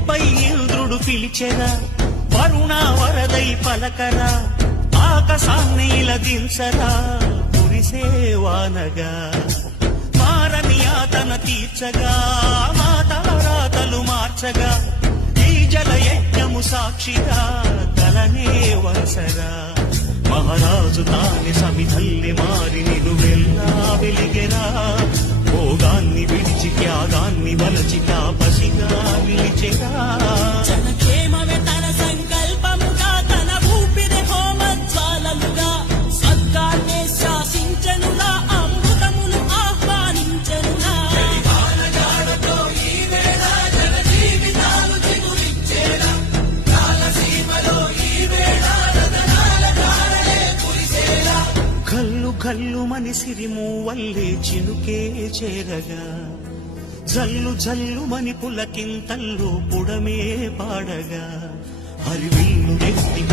భూమిపై ఇంద్రుడు పిలిచెరా, వరుణ వరదై పలకరా, ఆకాశాన్ని ఇలదించరా, కురిసేవానగా మారని ఆతన తీర్చగా, మాతారాతలు మార్చగా, ఈ జలయజ్ఞము సాక్షిగా తలనే వరసరా. మహారాజు తాని సమిధల్లి మారి నిలువెల్లా వెలిగెరా, భోగాన్ని విడిచి త్యాగాన్ని వలచి తాపసిగా నిలిచెరా. జనక్షేమమే తన సంకల్పముగా, తన ఊపిరి హోమజ్వాలముగా, స్వర్గాన్నే శాసించనులా, అమృతమును ఆహ్వానించనులా. కల్లు కల్లు మని సిరిము వల్లే చినుకే చేరగా, జల్లు జల్లు మని పులకింతల్లు పుడమే పాడగా, హరివిల్లు ఎత్తి